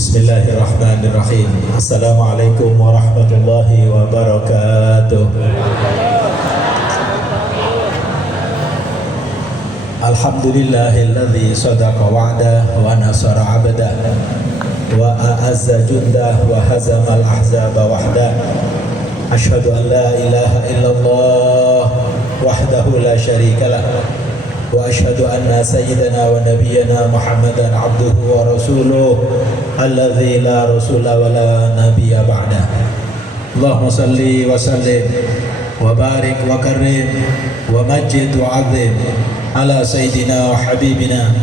Bismillahirrahmanirrahim. Assalamualaikum warahmatullahi wabarakatuh. Alhamdulillahilladzi sadaqa wa'dah wa nasara 'abdah wa a'azza jundah wa hazamal ahzaba wahdah. Asyhadu an la ilaha illallah wahdahu la syarika lah wa asyhadu anna sayyidana wa nabiyyana Muhammadan abduhu wa rasuluh alladzi la rasula wa la nabiyya ba'dah. Allahumma salli wa sallim wa barik wa karim wa majid wa 'azzim ala sayyidina wa habibina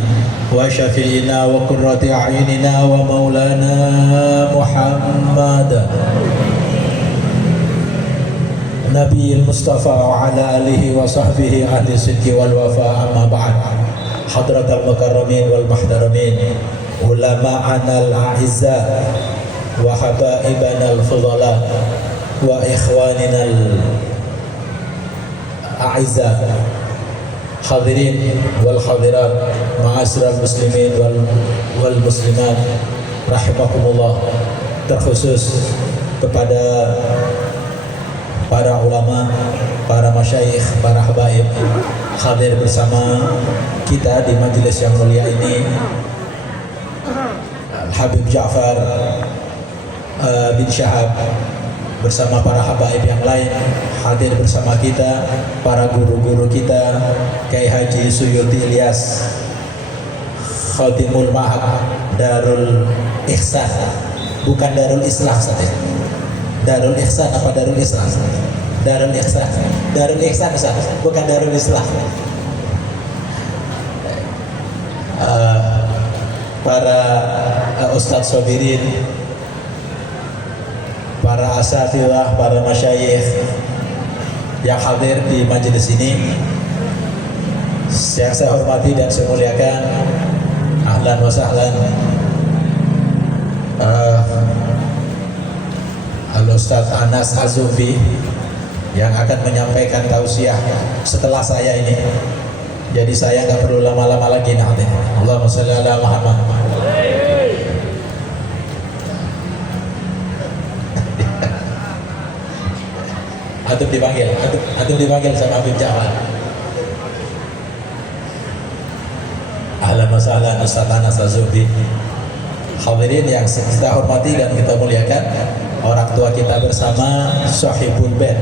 wa syafi'ina wa qurrati a'yunina wa maulana Muhammad Nabi Mustafa wa ala alihi wa sahbihi ahli sidqi wal wafa, amma ba'd. Hadratal mukarramin wal muhtaramin, ulama'ana al-a'izza wa habaibana al-fudala wa ikhwanina al-a'izza, hadirin wal hadirat, ma'asyiral muslimin wal muslimat rahimakumullah. Terkhusus kepada para ulama, para masyayikh, para habaib hadir bersama kita di majelis yang mulia ini. Habib Ja'far bin Syahab bersama para habaib yang lain hadir bersama kita, para guru-guru kita, Kiai Haji Suyuti Ilyas, Khatimul Ma'had Darul Ihsan, bukan Darul Islah saja. Darul Ihsan apa Darul Islah? Darul Ihsan. Darul Ihsan bukan Darul Islah. Para ustadz sobirin, para asatidzah, para masyayikh yang hadir di majelis ini, yang saya hormati dan saya muliakan, ahlan wa sahlan. Al-Ustadz Anas Az-Zuhfi yang akan menyampaikan tausiah setelah saya ini. Jadi saya nggak perlu lama-lama lagi nanti. Allahumma shalli ala Muhammad. Antum dipanggil sama Habib Ja'far. Ahlan wa sahlan Ustadz Anas Az-Zuhfi. Hadirin yang kita hormati dan kita muliakan, orang tua kita bersama, Sahibul Bait,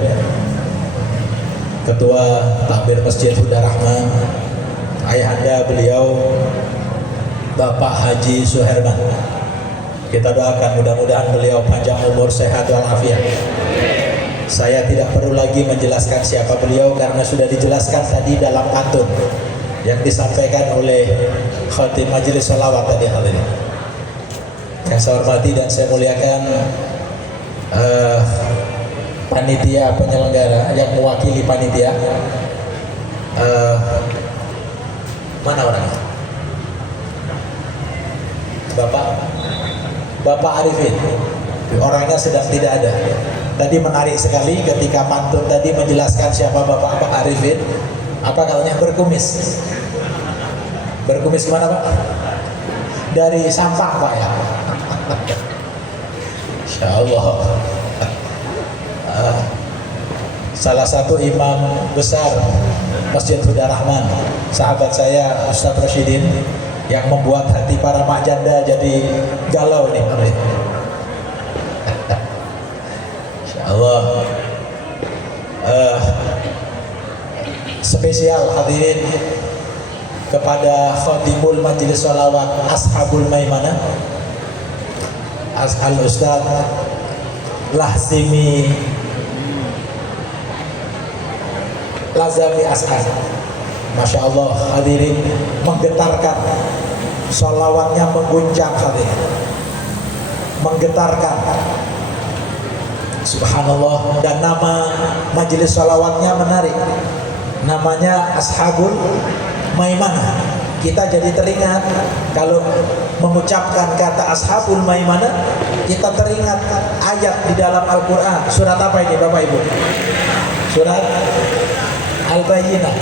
Ketua Takbir Masjid Huda Rahman, ayahanda beliau Bapak Haji Suherman. Kita doakan mudah-mudahan beliau panjang umur, sehat walafiat. Saya tidak perlu lagi menjelaskan siapa beliau karena sudah dijelaskan tadi dalam pantun yang disampaikan oleh Khatib Majelis Sholawat tadi. Hadirin yang saya hormati dan saya muliakan, panitia penyelenggara yang mewakili panitia, mana orangnya? Bapak Arifin, orangnya sedang tidak ada. Tadi menarik sekali ketika pantun tadi menjelaskan siapa Bapak Arifin. Apa katanya? Berkumis. Berkumis kemana Pak? Dari sampah Pak ya. Insyaallah. Salah satu imam besar Masjid Huda Rahman, sahabat saya Ustadz Rasyidin, yang membuat hati para mak janda jadi galau nih. Insyaallah. Spesial hadirin kepada Khatibul Majelis Sholawat Ashabul Maimanah, Al-Ustadz Lazami Ashar. Masya Allah hadirin, menggetarkan, sholawatnya mengguncang hadirin, menggetarkan, subhanallah. Dan nama majelis sholawatnya menarik, namanya Ashabul Maimanah. Kita jadi teringat kalau mengucapkan kata Ashabul Maimanah, kita teringat ayat di dalam Al-Quran. Surat apa ini Bapak Ibu? Surat Al-Bayyinah,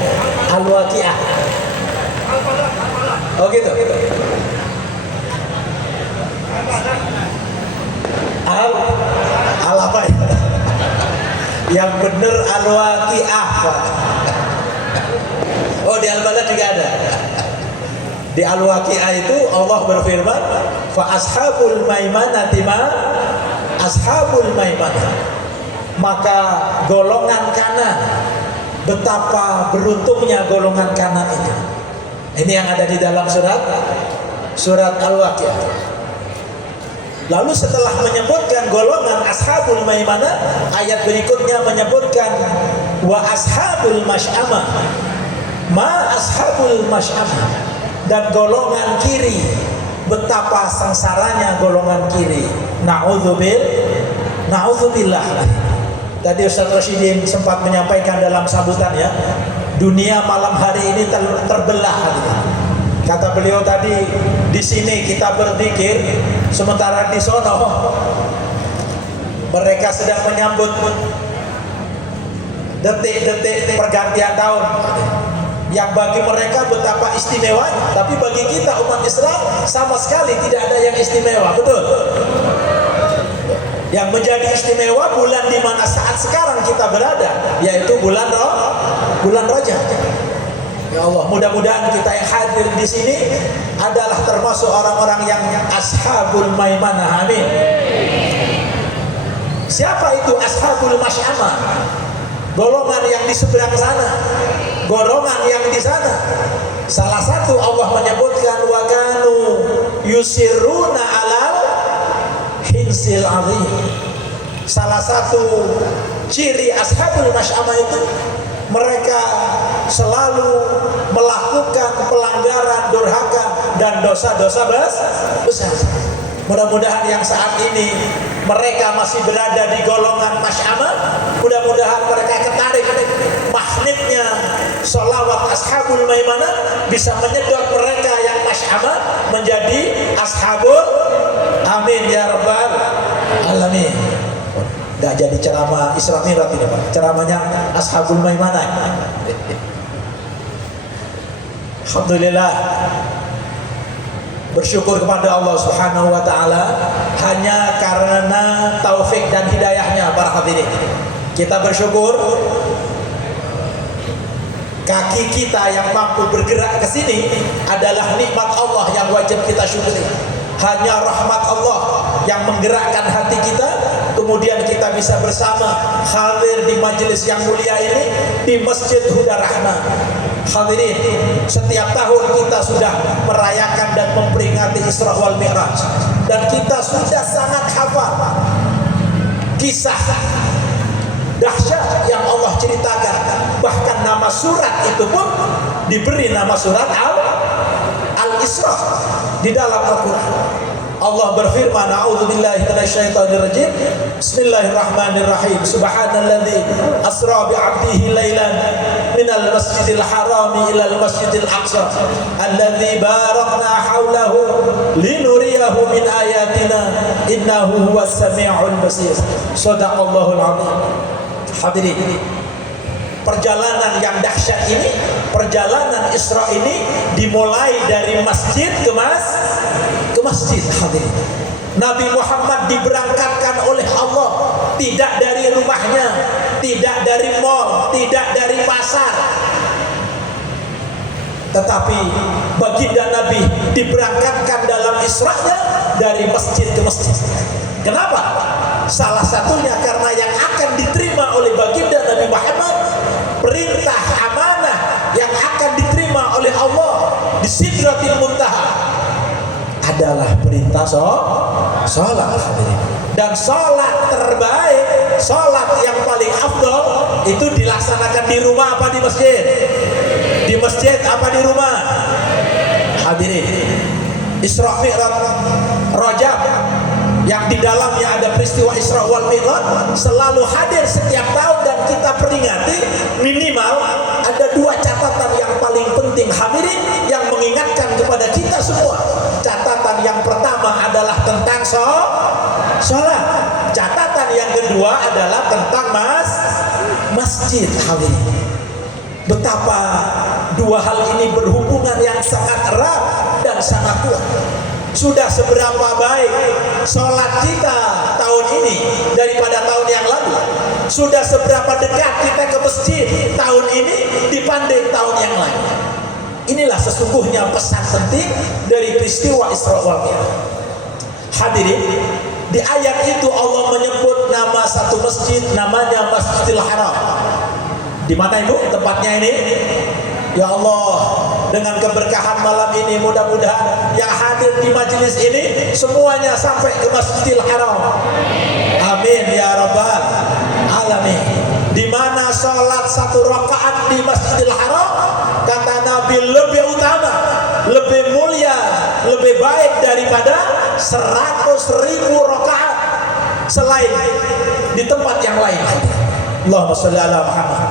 Al-Waqi'ah. Oh gitu. Yang bener Al-Waqi'ah. Oh, di Al-Balad juga ada. Di Al-Waqi'ah itu Allah berfirman, fa ashabul maimanati ma ashabul maimanah. Maka golongan kanan, betapa beruntungnya golongan kanan itu. Ini yang ada di dalam surat Al-Waqi'ah. Lalu setelah menyebutkan golongan ashabul maimanah, ayat berikutnya menyebutkan wa ashabul masy'amah. Ma ashabul masy'amah. Dan golongan kiri, betapa sengsaranya golongan kiri. Na'udzubillah. Tadi Ustaz Rasyidin sempat menyampaikan dalam sambutannya, dunia malam hari ini terbelah. Kata beliau tadi, di sini kita berzikir, sementara di sono mereka sedang menyambut detik-detik pergantian tahun yang bagi mereka betapa istimewa, tapi bagi kita umat Islam sama sekali tidak ada yang istimewa, betul? Yang menjadi istimewa bulan di mana saat sekarang kita berada, yaitu bulan Rajab. Ya Allah, mudah-mudahan kita yang hadir di sini adalah termasuk orang-orang yang ashabul maimanah. Amin. Siapa itu ashabul masy'amah? Golongan yang di seberang sana, golongan yang di sana. Salah satu Allah menyebutkan wa kanu yusiruna alal hinsil azim. Salah satu ciri ashabul masy'amah itu mereka selalu melakukan pelanggaran, durhaka dan dosa-dosa besar. Mudah-mudahan yang saat ini mereka masih berada di golongan masy'amah, mudah-mudahan mereka ketarik magnetnya sholawat ashabul maimanah bisa menyedot mereka yang masy'amah menjadi ashabul amin ya rabbal alamin. Gak jadi ceramah Isra Mi'raj ini Pak, ceramahnya ashabul maimanah. Alhamdulillah, bersyukur kepada Allah Subhanahu wa taala hanya karena taufik dan hidayahnya para hadirin. Kita bersyukur kaki kita yang mampu bergerak ke sini adalah nikmat Allah yang wajib kita syukuri. Hanya rahmat Allah yang menggerakkan hati kita, kemudian kita bisa bersama hadir di majelis yang mulia ini di Masjid Huda Rahmah. Hadirin, setiap tahun kita sudah merayakan dan memperingati Isra wal Mi'raj, dan kita sudah sangat hafal kisah dahsyat yang Allah ceritakan. Bahkan nama surat itu pun diberi nama surat Al-Isra di dalam Al-Quran. Allah berfirman, a'udzubillahi minasyaitonirrajim, bismillahirrahmanirrahim, subhanalladzi asra bi'abdihi lailan minal masjidil harami ilal masjidil aqsa alladzi barakna haulahu linuriyahu min ayatina innahu huwas sami'ul basir. Shadaqallahul azim. Hadirin, perjalanan yang dahsyat ini, perjalanan Isra ini dimulai dari masjid ke masjid. Hadirin, Nabi Muhammad diberangkatkan oleh Allah tidak dari rumahnya, tidak dari mall, tidak dari pasar, tetapi baginda Nabi diberangkatkan dalam Isra-nya dari masjid ke masjid. Kenapa? Salah satunya karena yang akan diterima oleh baginda Nabi Muhammad, perintah amanah yang akan diterima oleh Allah di Sidratil Muntaha adalah perintah sholat. Dan sholat terbaik, sholat yang paling afdol itu dilaksanakan di rumah apa di masjid? Di masjid apa di rumah? Hadirin, Isra Mi'raj Rajab yang di dalamnya ada peristiwa Isra wal Mi'raj selalu hadir setiap tahun, dan kita peringati minimal ada dua catatan yang paling penting hadirin yang mengingatkan kepada kita semua. Catatan yang pertama adalah tentang sholat. Catatan yang kedua adalah tentang masjid. Hadirin, betapa dua hal ini berhubungan yang sangat erat dan sangat kuat. Sudah seberapa baik sholat kita tahun ini daripada tahun yang lalu? Sudah seberapa dekat kita ke masjid tahun ini dibanding tahun yang lain? Inilah sesungguhnya pesan penting dari peristiwa Isra wal Mi'raj. Hadirin, di ayat itu Allah menyebut nama satu masjid, namanya Masjidil Haram. Di mana Ibu tempatnya ini? Ya Allah, dengan keberkahan malam ini mudah-mudahan yang hadir di majelis ini semuanya sampai ke Masjidil Haram. Amin ya rabbal alamin. Di mana salat satu rakaat di Masjidil Haram, kata Nabi, lebih utama, lebih mulia, lebih baik daripada 100.000 rakaat selain di tempat yang lain. Allahumma sholli ala Muhammad.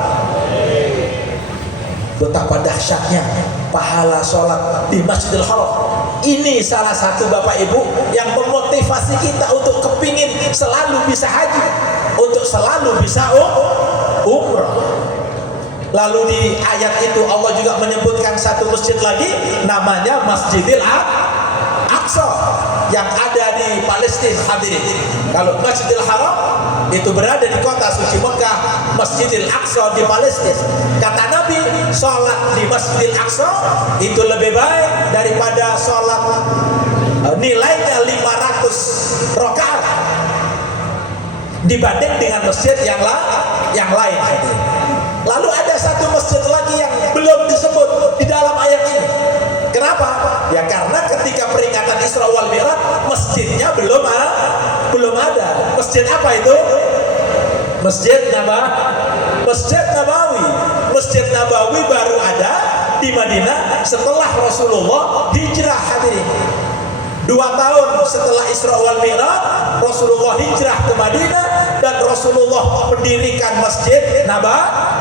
Betapa dahsyatnya pahala sholat di Masjidil Haram. Ini salah satu Bapak Ibu yang memotivasi kita untuk kepingin selalu bisa haji, untuk selalu bisa umrah. Lalu di ayat itu Allah juga menyebutkan satu masjid lagi, namanya Masjidil Aqsa yang ada di Palestina. Hadirin, kalau Masjidil Haram itu berada di kota suci Mekah, Masjidil Aqsa di Palestina. Kata Nabi, sholat di Masjidil Aqsa itu lebih baik daripada sholat nilainya 500 rakaat dibanding dengan masjid yang lain. Lalu ada satu masjid lagi yang belum disebut di dalam ayat ini. Kenapa? Ya karena ketika peringatan Isra wal Mi'raj masjidnya belum ada. Masjid apa itu? Masjid Nabawi. Masjid Nabawi baru ada di Madinah setelah Rasulullah hijrah. Hadirin, 2 tahun setelah Isra wal Mi'raj Rasulullah hijrah ke Madinah dan Rasulullah mendirikan Masjid Nabawi.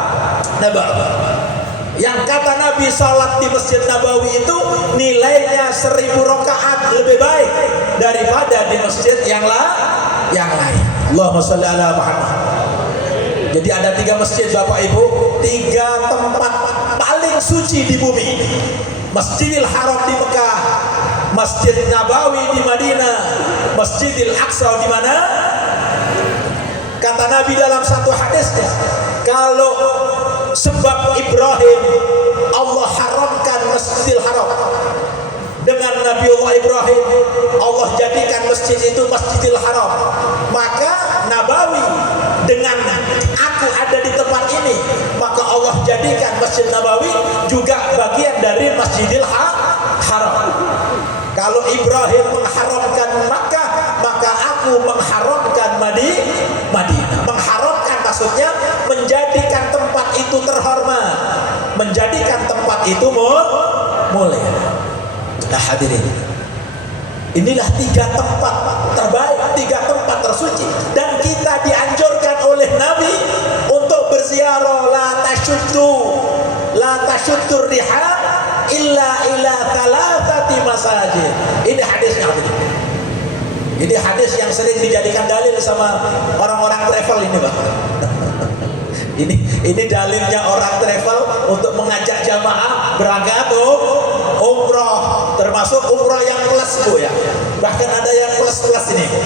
Yang kata Nabi, salat di Masjid Nabawi itu nilainya 1000 rakaat lebih baik daripada di masjid yang lain. Allahumma sholli ala Muhammad. Jadi ada 3 masjid Bapak Ibu, 3 tempat paling suci di bumi ini. Masjidil Haram di Mekah, Masjid Nabawi di Madinah, Masjidil Aqsa di mana? Kata Nabi dalam satu hadisnya, kalau sebab Ibrahim Allah haramkan Masjidil Haram, dengan Nabiullah Ibrahim Allah jadikan masjid itu Masjidil Haram, maka Nabawi dengan aku ada di tempat ini, maka Allah jadikan Masjid Nabawi juga bagian dari Masjidil Haram. Kalau Ibrahim mengharamkan Makkah, maka aku mengharamkan Madinah. Mengharamkan maksudnya menjadikan tempat itu terhormat, menjadikan tempat itu mulia. Nah hadirin, inilah 3 tempat terbaik, 3 tempat tersuci, dan kita dianjurkan oleh Nabi untuk berziarah. La tashuddu rihal illa ila 3 masajid. Ini hadisnya. Ini hadis yang sering dijadikan dalil sama orang-orang travel ini, Pak. Ini dalilnya orang travel untuk mengajak jamaah berangkat umroh, termasuk umroh yang plus, Bu, ya. Bahkan ada yang plus ini, Bu.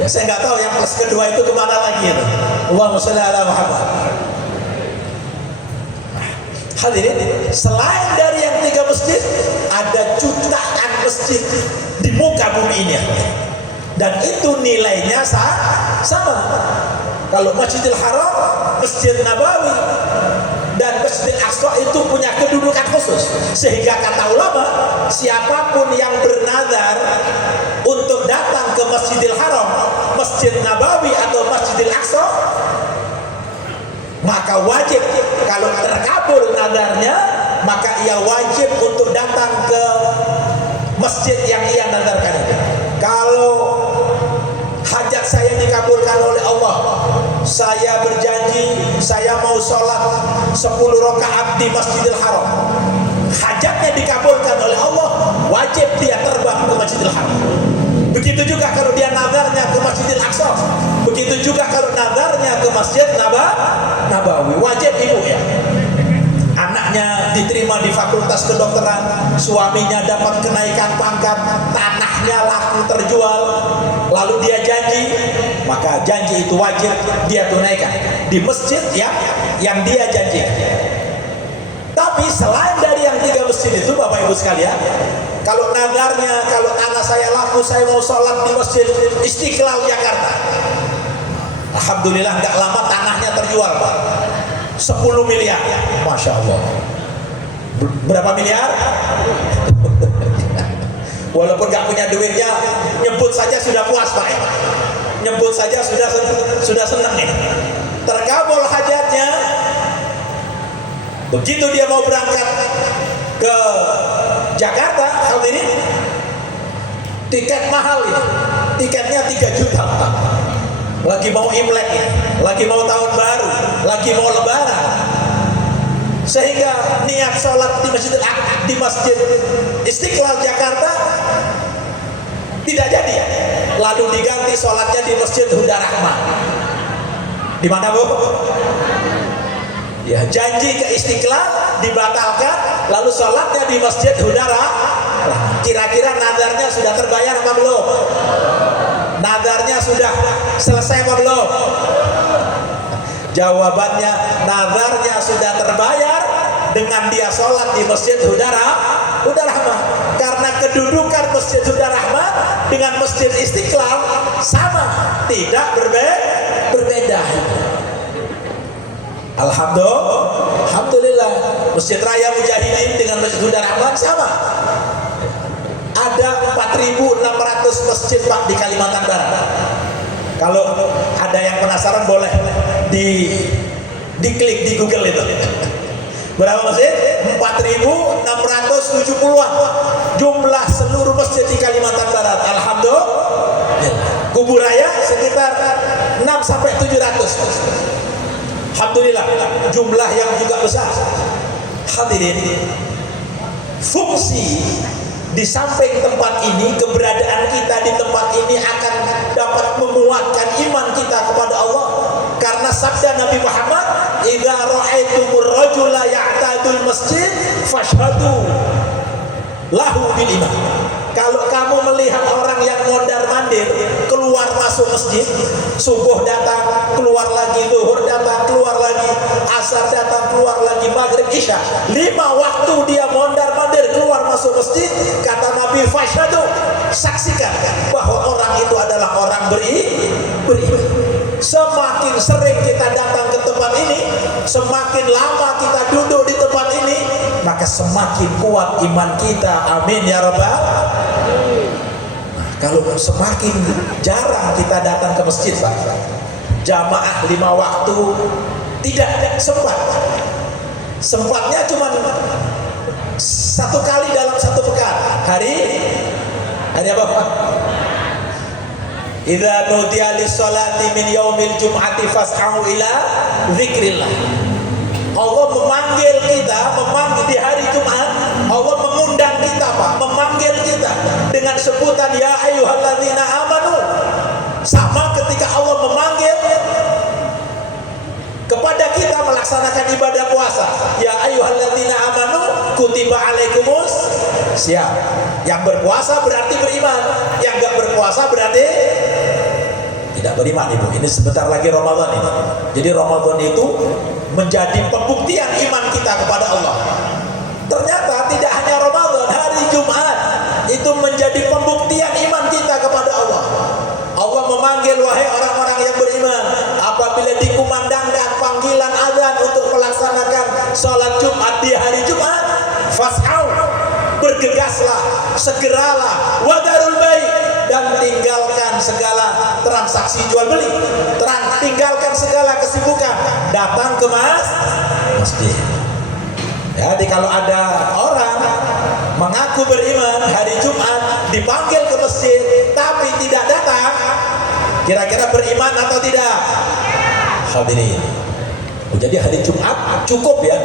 Ya, saya nggak tahu yang plus kedua itu kemana lagi itu. Allahumma sholli ala Muhammad. Hadirin, selain dari yang 3 masjid, ada jutaan masjid di muka bumi ini, dan itu nilainya sama. Kalau Masjidil Haram, Masjid Nabawi, dan Masjid Aqsa itu punya kedudukan khusus, sehingga kata ulama, siapapun yang bernazar untuk datang ke Masjidil Haram, Masjid Nabawi atau Masjidil Aqsa, maka wajib, kalau terkabul nadarnya, maka ia wajib untuk datang ke masjid yang ia nadarkan itu. Kalau hajat saya dikabulkan oleh Allah, saya berjanji saya mau sholat 10 rakaat di Masjidil Haram, hajatnya dikabulkan oleh Allah, wajib dia terbang ke Masjidil Haram. Begitu juga kalau dia nadarnya ke Masjidil Aqsa, begitu juga kalau nadarnya ke Masjid Nabawi, wajib ibu, ya. Anaknya diterima di fakultas kedokteran, suaminya dapat kenaikan pangkat, tanah tanahnya laku terjual, lalu dia janji, maka janji itu wajib dia tunaikan di masjid yang dia janjikan. Tapi selain dari yang 3 masjid itu, Bapak Ibu sekalian, kalau nadarnya, kalau tanah saya laku, saya mau sholat di Masjid Istiqlal Jakarta, alhamdulillah nggak lama tanahnya terjual, Pak. 10 miliar, Masya Allah. Berapa miliar? Walaupun nggak punya duitnya, nyebut saja sudah puas, Pak. Nyebut saja sudah senang nih. Terkabul hajatnya. Begitu dia mau berangkat ke Jakarta, hadirin, tiket mahal ini. Tiketnya 3 juta, Pak. Lagi mau Imlek, lagi mau tahun baru, lagi mau lebaran. Sehingga niat sholat di Masjid Istiqlal Jakarta tidak jadi. Lalu diganti sholatnya di Masjid Huda Rahmah. Di mana, Bu? Ya, janji ke Istiqlal dibatalkan, lalu sholatnya di Masjid Huda Rahmah. Kira-kira nadarnya sudah terbayar apa belum? Nadarnya sudah selesai apa belum? Jawabannya, nadarnya sudah terbayar dengan dia sholat di Masjid Huda Rahmah. Karena kedudukan Masjid Huda Rahmah dengan Masjid Istiqlal sama, tidak berbeda. Alhamdulillah, Masjid Raya Mujahidin dengan Masjid Huda Rahmah sama. Ada 4.600 masjid, Pak, di Kalimantan Barat. Kalau ada yang penasaran boleh diklik di Google itu. Berapa masjid? 4.670-an jumlah seluruh masjid di Kalimantan Barat. Alhamdulillah. Kubur raya sekitar 600-700. Alhamdulillah, jumlah yang juga besar. Hadirin, fungsi di samping tempat ini, keberadaan kita di tempat ini akan dapat menguatkan iman kita kepada Allah. Karena sabda Nabi Muhammad, "Idza ra'aitumur rajula ya'tadul masjid fashhadu lahu bil iman." Kalau kamu melihat orang yang mondar-mandir keluar masuk masjid, subuh datang, keluar lagi, zuhur datang, keluar lagi, asar datang, keluar lagi, maghrib, isya, 5 waktu dia mondar-mandir keluar masuk masjid, kata Nabi, fashhadu, saksikan bahwa orang itu adalah orang beriman. Semakin sering kita datang ke tempat ini, semakin lama kita duduk di tempat ini, maka semakin kuat iman kita. Amin ya rabbal. Kalau semakin jarang kita datang ke masjid, Pak, jamaah 5 waktu tidak sempat. Sempatnya cuma 1 kali dalam 1 pekan. Hari apa, Pak? Idza nudiya lis-sholati min yaumil jum'ati fas'au ila dzikrillah. Allah memanggil kita, di hari Jumat, Allah mengundang kita, Pak, memanggil kita dengan sebutan ya ayyuhalladzina amanu. Sama ketika Allah memanggil kepada kita melaksanakan ibadah puasa, ya ayyuhalladzina amanu kutiba alaikumus syiyam. Yang berpuasa berarti beriman, yang enggak berpuasa berarti tidak beriman, Ibu. Ini sebentar lagi Ramadan ini. Jadi Ramadan itu menjadi pembuktian iman kita kepada Allah. Ternyata tidak hanya Ramadan, hari Jumat itu menjadi pembuktian iman kita kepada Allah. Allah memanggil, wahai orang-orang yang beriman, apabila dikumandangkan panggilan azan untuk melaksanakan sholat Jumat di hari Jumat, fas'au, bergegaslah, segeralah, wadarul bai', dan tinggalkan segala transaksi jual beli, tinggalkan segala kesibukan, datang ke masjid. Jadi kalau ada orang mengaku beriman hari Jumat dipanggil ke masjid tapi tidak datang, kira-kira beriman atau tidak? Hadirin, jadi hari Jumat cukup ya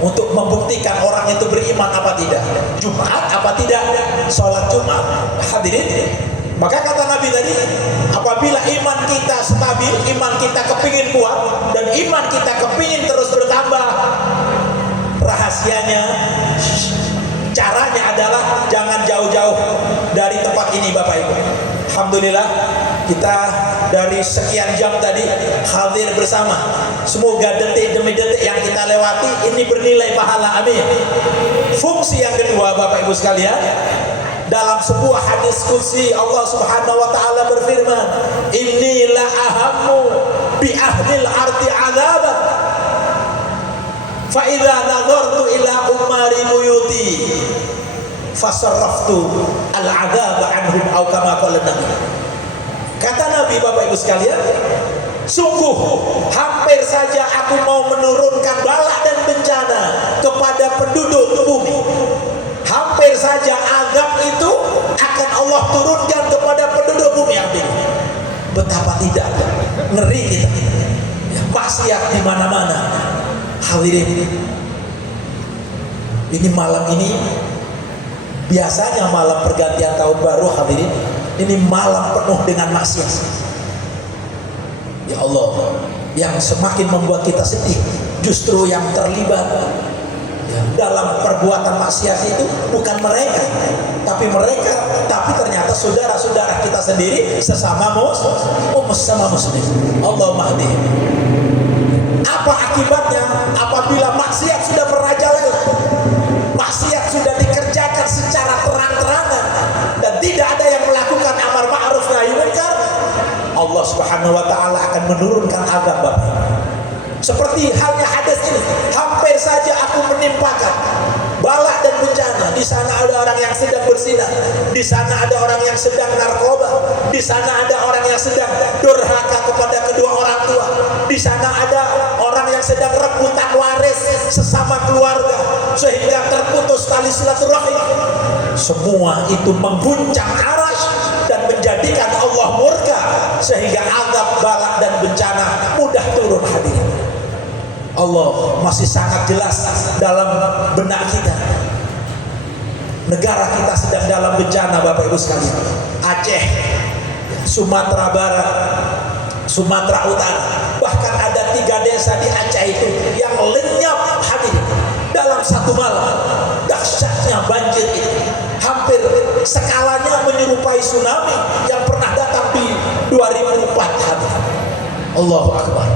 untuk membuktikan orang itu beriman apa tidak. Jumat apa tidak? Sholat Jumat. Hadirin, maka kata Nabi tadi, apabila iman kita stabil, iman kita kepingin kuat, dan iman kita kepingin terus bertambah, rahasianya, caranya adalah jangan jauh-jauh dari tempat ini Bapak Ibu. Alhamdulillah kita dari sekian jam tadi hadir bersama. Semoga detik demi detik yang kita lewati ini bernilai pahala, amin. Fungsi yang kedua Bapak Ibu sekalian, dalam sebuah hadis qudsi Allah Subhanahu wa taala berfirman, "Inni la ahammu bi ahlil ardi 'adzaban fa idza nadhartu ila umari buyuti fasarraftu al-'adzaba 'anhum aw kama qala Nabi." Kata Nabi, Bapak Ibu sekalian, sungguh hampir saja aku mau menurunkan bala dan bencana kepada penduduk bumi. Hampir saja azab itu akan Allah turunkan kepada penduduk bumi. Betapa tidak ngeri kita. Ya, maksiat di mana-mana. Hadirin, ini malam ini biasanya malam pergantian tahun baru, hadirin, ini malam penuh dengan maksiat. Ya Allah, yang semakin membuat kita sedih justru yang terlibat dalam perbuatan maksiat itu bukan mereka, tapi ternyata saudara-saudara kita sendiri sesama muslim. Allahumma hadi. Apa akibatnya apabila maksiat sudah merajalela, maksiat sudah dikerjakan secara terang-terangan dan tidak ada yang melakukan amar ma'ruf nahi munkar? Allah Subhanahu wa taala akan menurunkan azab. Seperti halnya hadis ini, hampir saja aku menimpakan bala dan bencana. Di sana ada orang yang sedang berzina, di sana ada orang yang sedang narkoba, di sana ada orang yang sedang durhaka kepada kedua orang tua, di sana ada orang yang sedang rebutan waris sesama keluarga sehingga terputus tali silaturahim. Semua itu mengguncang arasy dan menjadikan Allah murka sehingga azab, bala dan bencana mudah turun, hadirin. Allah masih sangat jelas dalam benak kita. Negara kita sedang dalam bencana Bapak Ibu sekalian. Aceh, Sumatera Barat, Sumatera Utara, bahkan ada 3 desa di Aceh itu yang lenyap, hadirin, dalam satu malam. Dahsyatnya banjir itu hampir skalanya menyerupai tsunami yang pernah datang di 2004, hadirin. Allahu Akbar.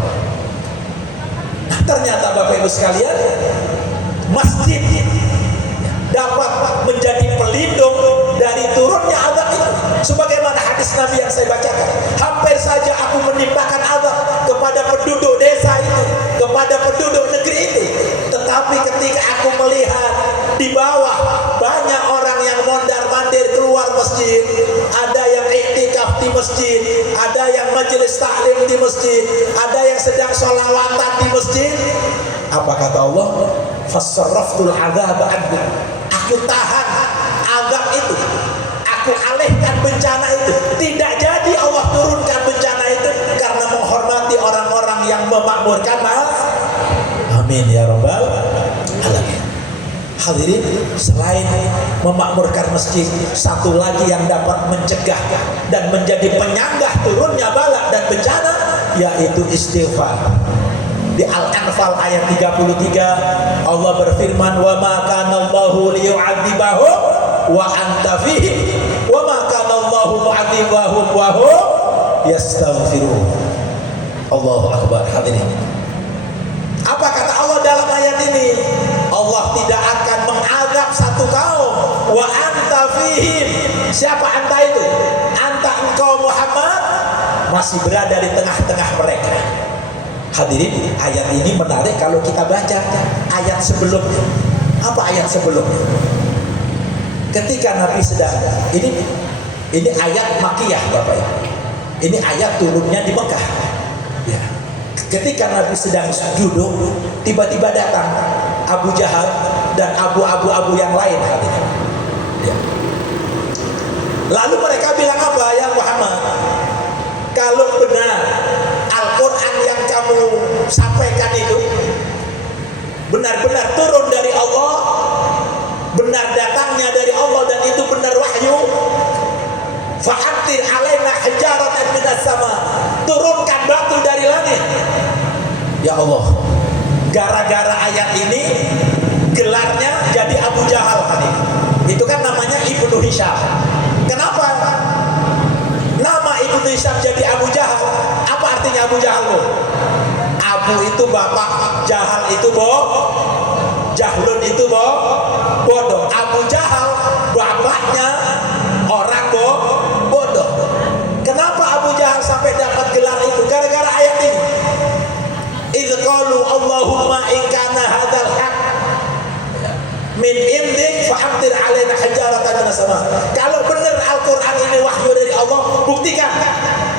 Nah, ternyata Bapak Ibu sekalian, masjid dapat menjadi pelindung dari turunnya azab itu. Sebagaimana hadis Nabi yang saya bacakan, hampir saja aku menimpakan azab kepada penduduk desa itu, kepada penduduk negeri itu. Tetapi ketika aku melihat di bawah banyak orang yang mondar-mandir keluar masjid, ada yang iktikaf di masjid, ada yang majelis taklim di masjid, ada yang sedang sholawatan di masjid. Apa kata Allah? Fasarraftul adzab anhum. Aku tahan azab itu, aku alihkan bencana itu. Tidak jadi Allah turunkan bencana itu karena menghormati orang-orang yang memakmurkan. Amin ya rabbal alamin. Hadirin, selain memakmurkan masjid, satu lagi yang dapat mencegah dan menjadi penyanggah turunnya bala dan bencana, yaitu istighfar. Di Al-Anfal ayat 33 Allah berfirman, wa ma kana Allahu liyu'adzibahum wa anta fihim wa ma kana Allahu mu'adzibahum wa hum yastaghfirun. Allahu akbar. Hadirin, apa kata Allah dalam ayat ini? Allah tidak akan mengazab satu kaum wa anta fihim. Siapa anta itu? Anta, engkau Muhammad masih berada di tengah-tengah mereka. Hadirin, ayat ini menarik kalau kita baca ayat sebelumnya. Apa ayat sebelumnya? Ketika Nabi sedang, ini ayat Makkiyah Bapak Ibu. Ini ayat turunnya di Mekah. Ya. Ketika Nabi sedang duduk, tiba-tiba datang Abu Jahal dan abu-abu yang lain, hadirin. Ya. Lalu mereka bilang apa? Ya Muhammad, kalau benar Al-Quran yang kamu sampaikan itu benar-benar turun dari Allah, benar datangnya dari Allah, dan itu benar wahyu, fa'atir alaina hijaratan minas sama, turunkan batu dari langit. Ya Allah, gara-gara ayat ini gelarnya jadi Abu Jahal. Itu kan namanya Ibnu Hisham. Abu itu bapak, Jahal itu Jahlun itu bodoh. Abu Jahal bapaknya orang bodoh. Kenapa Abu Jahal sampai dapat gelar itu? Gara-gara ayat ini. Idz qalu Allahumma in kana hadzal haq min indik fa'amtir alaina hijaratan minas sama. Kalau benar Al-Qur'an ini wahyu dari Allah, buktikan,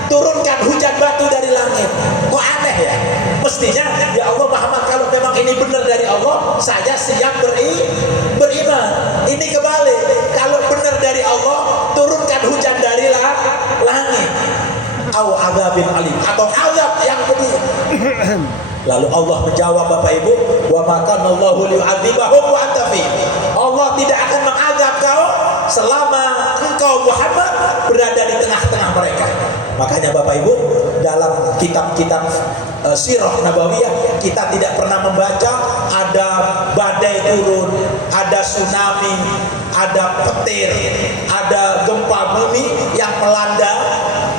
turunkan hujan batu dari langit. Kok aneh ya? Mestinya ya Allah Muhammad, kalau memang ini benar dari Allah, saya siap beriman. Ini kebalik. Kalau benar dari Allah, turunkan hujan dari langit. Au adzabin alim, atau azab yang pedih. Lalu Allah menjawab, Bapak Ibu, wa ma kana Allahu liyu'adzibahum wa anta fi. Allah tidak akan mengazab kau selama engkau Muhammad berada di tengah-tengah mereka. Makanya Bapak Ibu, dalam kitab-kitab sirah nabawiyah kita tidak pernah membaca ada badai turun, ada tsunami, ada petir, ada gempa bumi yang melanda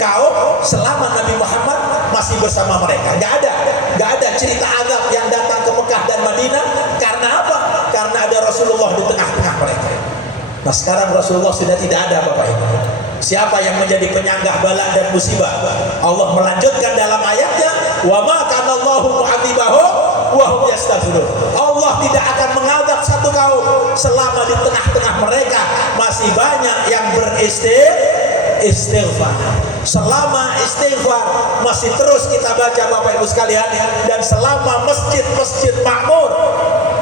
kaum selama Nabi Muhammad masih bersama mereka. Gak ada cerita azab yang datang ke Mekah dan Madinah. Karena apa? Karena ada Rasulullah di tengah-tengah mereka. Nah sekarang Rasulullah sudah tidak ada, Bapak Ibu. Siapa yang menjadi penyanggah bala dan musibah? Allah melanjutkan dalam ayatnya, wa ma kana Allahu mu'adzibahum wa hum yastaghfirun. Allah tidak akan mengazab satu kaum selama di tengah-tengah mereka masih banyak yang beristighfar. Selama istighfar masih terus kita baca, Bapak Ibu sekalian, dan selama masjid-masjid makmur,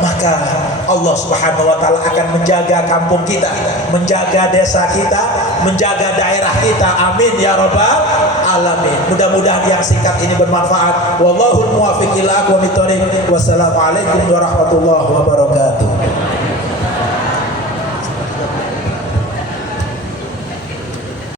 maka Allah Subhanahu wa taala akan menjaga kampung kita, menjaga desa kita, menjaga daerah kita. Amin ya rabbal alamin. Mudah-mudahan yang singkat ini bermanfaat. Wallahul muwaffiq ila aqwamit thoriq. Wassalamualaikum warahmatullahi wabarakatuh.